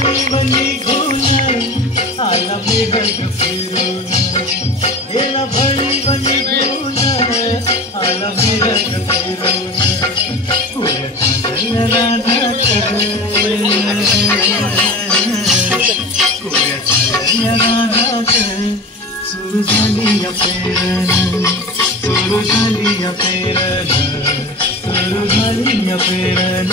भळी निघून आला मेघ फिरून, गेला भळी निघून आला मेघ फिरून, कुऱ्या रानात सुरू झाली या पेरण, सुरू झाली या पेरण, सुरू झाली या पेरण.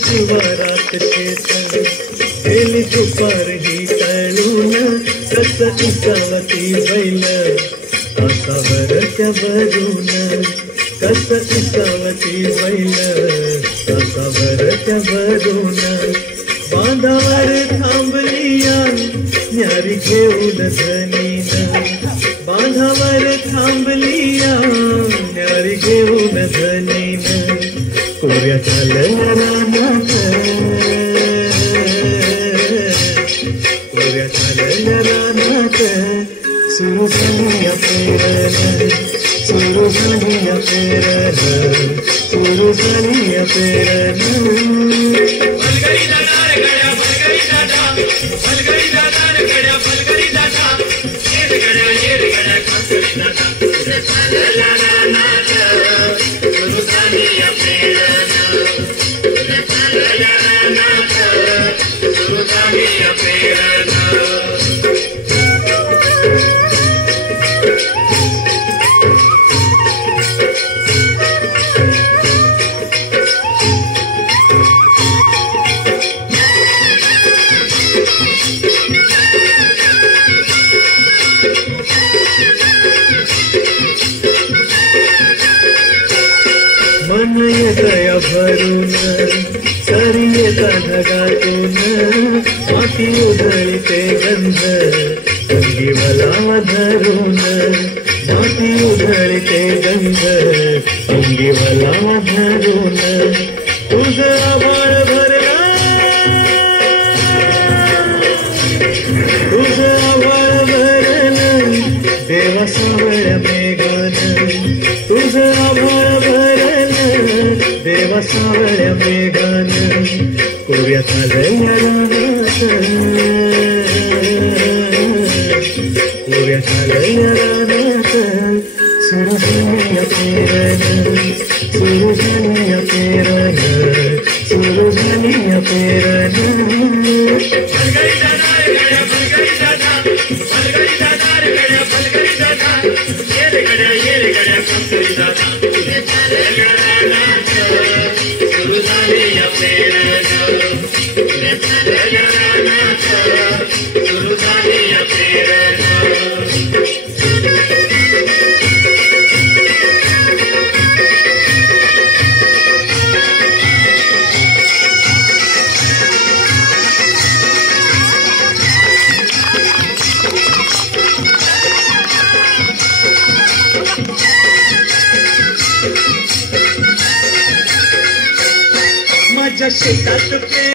शिवारात शेत गेली दुपार ही तळून, कस इसावती बैल आसावरच्या भरून, कस इसावती बैल आसावरच्या भरून, बांधावर थांबलिया न्यारी घेऊन धनीन, बांधावर थांबलिया न्यारी घेऊन धनीन, कोऱ्या चालल्या रानात, कोऱ्या चालल्या रानात सुरू झाली या पेरण, सुरू झाली या पेरण, सुरू झाली या पेरण. फलगडी जाणार गड्या, फलगडी जाणार, फलगडी जाणार गड्या, फलगडी जाणार, येड गड्या, येड गड्या, फलगडी जाणार, कोऱ्या चालल्या रानात सुरू झाली या पेरण, कोऱ्या चालल्या रानात सुरू झाली या पेरण. मन येतया भरून सरी येता ढगातून, माती उधळीते गंध अंगी वलावा धरून, माती उधळीते गंध अंगी वलावा धरून, तुझ आभाळ भरला, तुझ आभाळ भरलं देवा सावळ्या मेघान, तुझ आभाळ भरलं देवा सावळ्या मेघान, कोऱ्या चालल्या रानात, कोऱ्या चालल्या रानात सुरू झाली या पेरण, सुरू झाली या पेरण, सुरू झाली या पेरण. फलगडी जाणार गड्या, फलगडी जाणार, फलगडी जाणार गड्या, फलगडी जाणार, येड गड्या, येड गड्या, फलगडी जाणार, कोऱ्या चालल्या रानात सुरू झाली या पेरण, कोऱ्या चालल्या रानात सुरू झाली या पेरण. माझ्या शेतात